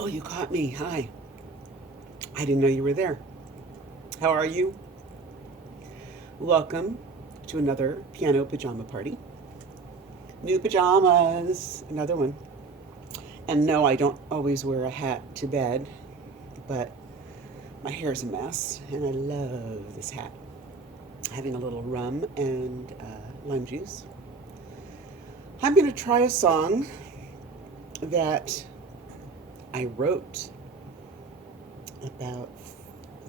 Oh, you caught me. Hi. I didn't know you were there. How are you? Welcome to another piano pajama party. New pajamas. Another one. And no, I don't always wear a hat to bed, but my hair's a mess, and I love this hat. Having a little rum and lime juice. I'm going to try a song that I wrote about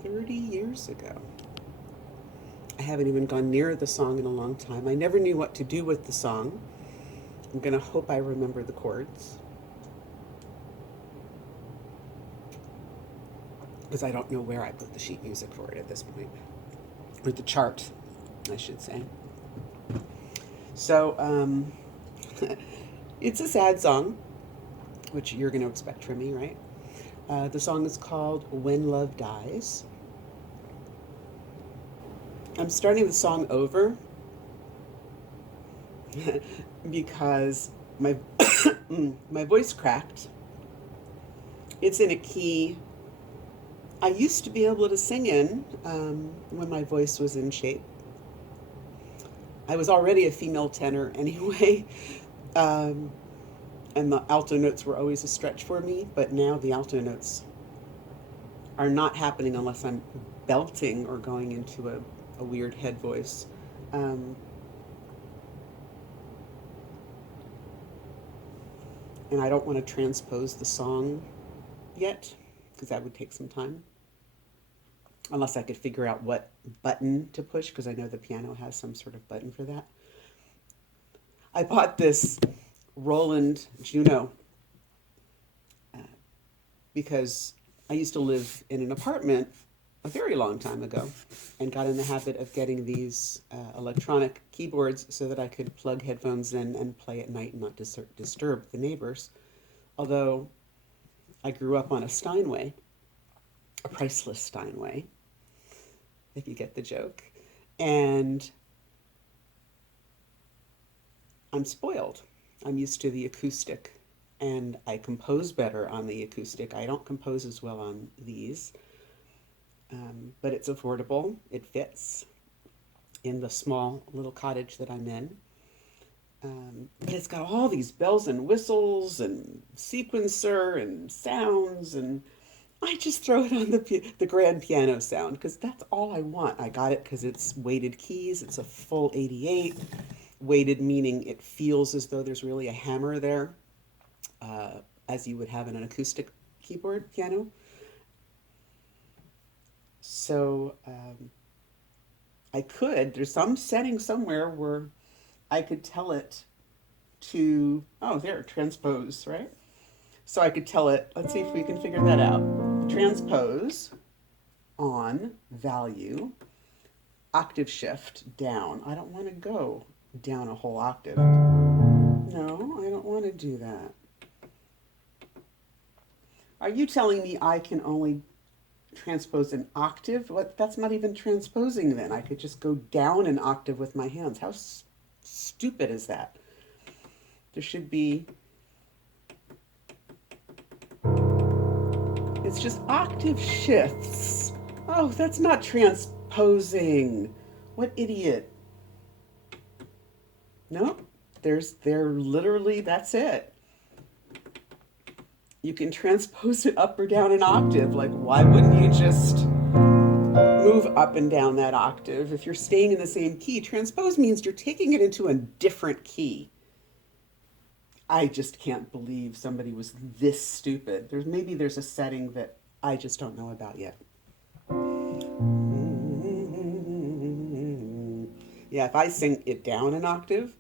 30 years ago. I haven't even gone near the song in a long time. I never knew what to do with the song. I'm going to hope I remember the chords because I don't know where I put the sheet music for it at this point, or the chart, I should say. So, it's a sad song, which you're going to expect from me, right? The song is called When Love Dies. I'm starting the song over because my my voice cracked. It's in a key I used to be able to sing in when my voice was in shape. I was already a female tenor anyway, um, and the alto notes were always a stretch for me. But now the alto notes are not happening unless I'm belting or going into a weird head voice. Um, and I don't want to transpose the song yet because that would take some time. Unless I could figure out what button to push, because I know the piano has some sort of button for that. I bought this Roland Juno because I used to live in an apartment a very long time ago and got in the habit of getting these electronic keyboards so that I could plug headphones in and play at night and not disturb the neighbors. Although I grew up on a Steinway, a priceless Steinway, if you get the joke. And I'm spoiled. I'm used to the acoustic, and I compose better on the acoustic. I don't compose as well on these, but it's affordable. It fits in the small little cottage that I'm in. But it's got all these bells and whistles and sequencer and sounds, and I just throw it on the grand piano sound because that's all I want. I got it because it's weighted keys. It's a full 88. Weighted meaning it feels as though there's really a hammer there, as you would have in an acoustic keyboard piano. So there's some setting somewhere where I could tell it to, oh, there, transpose, right? So I could tell it, let's see if we can figure that out. Transpose on value, octave shift down. I don't want to go down a whole octave. No, I don't want to do that. Are you telling me I can only transpose an octave? What? That's not even transposing then. I could just go down an octave with my hands. How stupid is that? There should be, it's just octave shifts. Oh, that's not transposing. What idiot. No, they're literally, that's it. You can transpose it up or down an octave. Like, why wouldn't you just move up and down that octave? If you're staying in the same key, transpose means you're taking it into a different key. I just can't believe somebody was this stupid. Maybe there's a setting that I just don't know about yet. Yeah, if I sing it down an octave,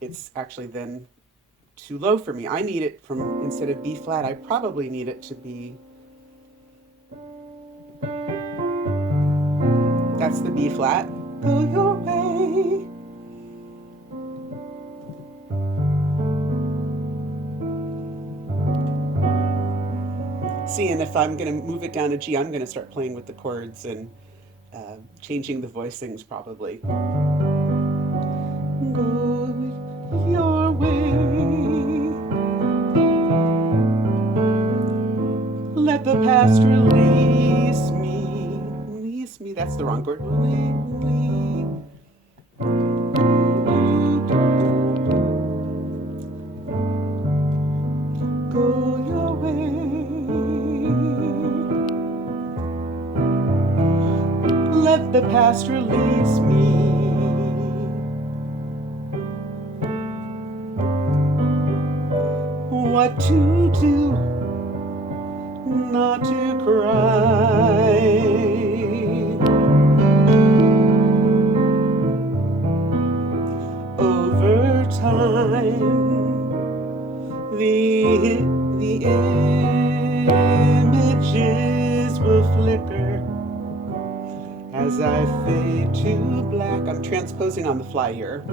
it's actually then too low for me. I need it from, instead of B flat, I probably need it to be, that's the B flat. Go your way. See, and if I'm going to move it down to G, I'm going to start playing with the chords and changing the voicings probably. Go your way. past release me. Release me. That's the wrong word. Go your way. Let the past release me. What to do, not to cry. Over time, the images will flicker as I fade to black. I'm transposing on the fly here.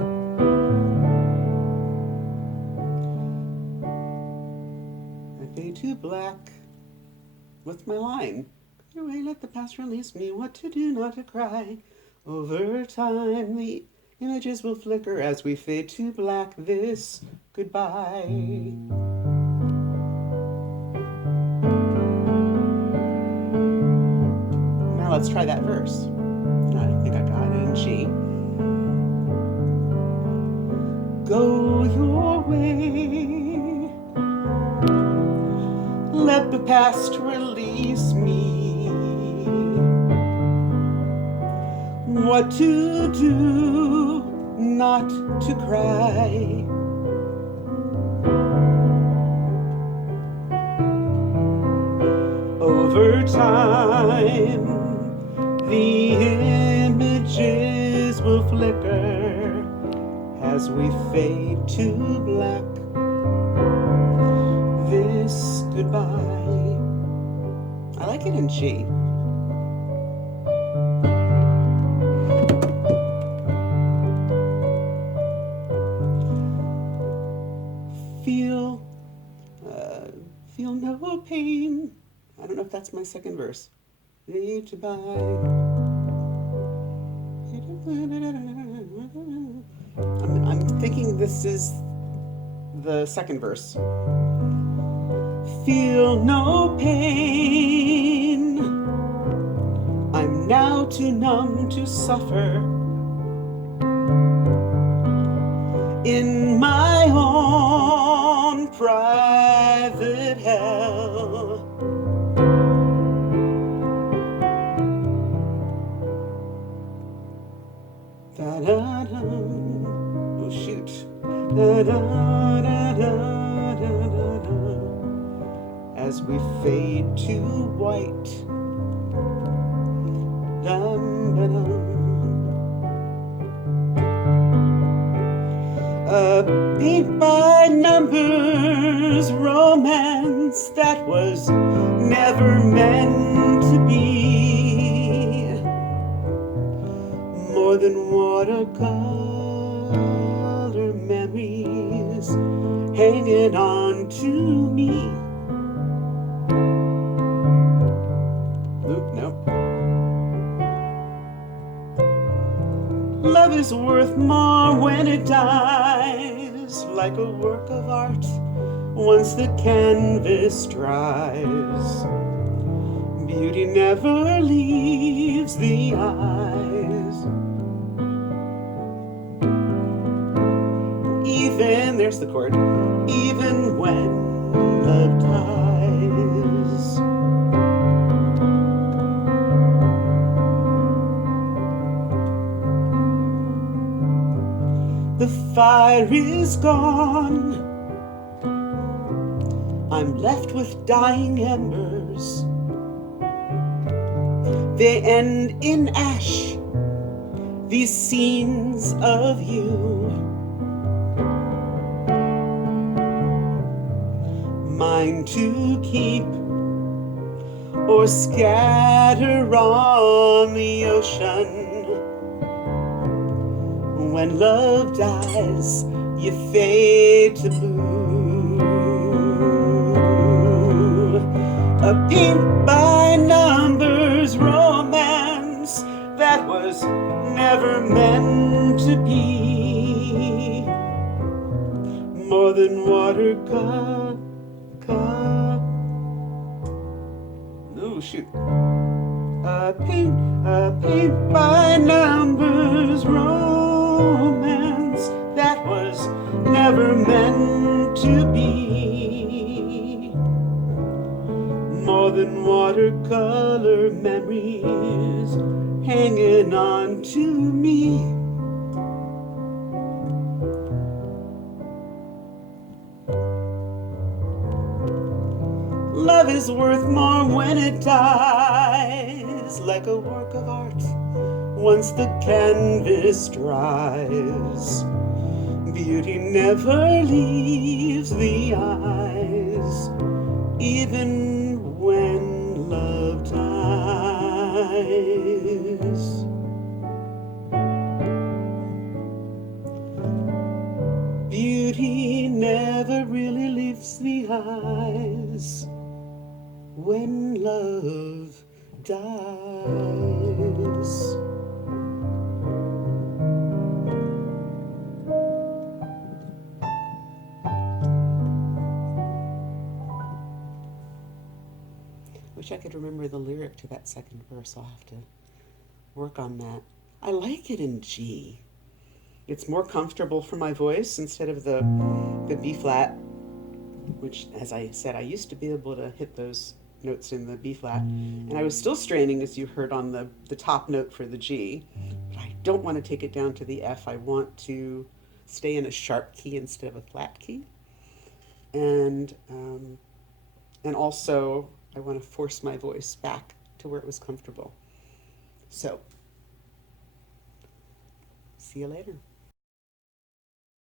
I fade to black. What's my line? Go away, let the past release me. What to do, not to cry. Over time, the images will flicker as we fade to black. This goodbye. Now let's try that verse. I think I got it in G. Go your way. Let the past release me. What to do, not to cry. Over time, the images will flicker as we fade to black. This goodbye. I like it in G. Feel no pain. I don't know if that's my second verse. Fade to black. I'm thinking this is the second verse. Feel no pain. I'm now too numb to suffer in my own private hell. Da-da-da. Oh shoot. Da-da-da-da-da-da-da. As we fade to white. Dum-ba-dum. A paint by numbers romance that was never meant to be more than watercolor memories hanging on to me. Nope. Love is worth more when it dies, like a work of art once the canvas dries. Beauty never leaves the eyes. Even, there's the chord, even when love dies. The fire is gone. I'm left with dying embers. They end in ash, these scenes of you. Mine to keep or scatter on the ocean. When love dies, you fade to blue. A paint by numbers romance that was never meant to be more than watercolor. No, Oh, shoot. A paint by numbers romance that was never meant to be more than watercolor memories hanging on to me. Love is worth more when it dies, like a work of art once the canvas dries. Beauty never leaves the eyes, even when love dies. Beauty never really leaves the eyes when love dies. Wish I could remember the lyric to that second verse. I'll have to work on that. I like it in G. It's more comfortable for my voice instead of the B flat, which, as I said, I used to be able to hit those notes in the B flat, and I was still straining, as you heard, on the top note for the G, but I don't want to take it down to the F. I want to stay in a sharp key instead of a flat key, and also I want to force my voice back to where it was comfortable. So, see you later.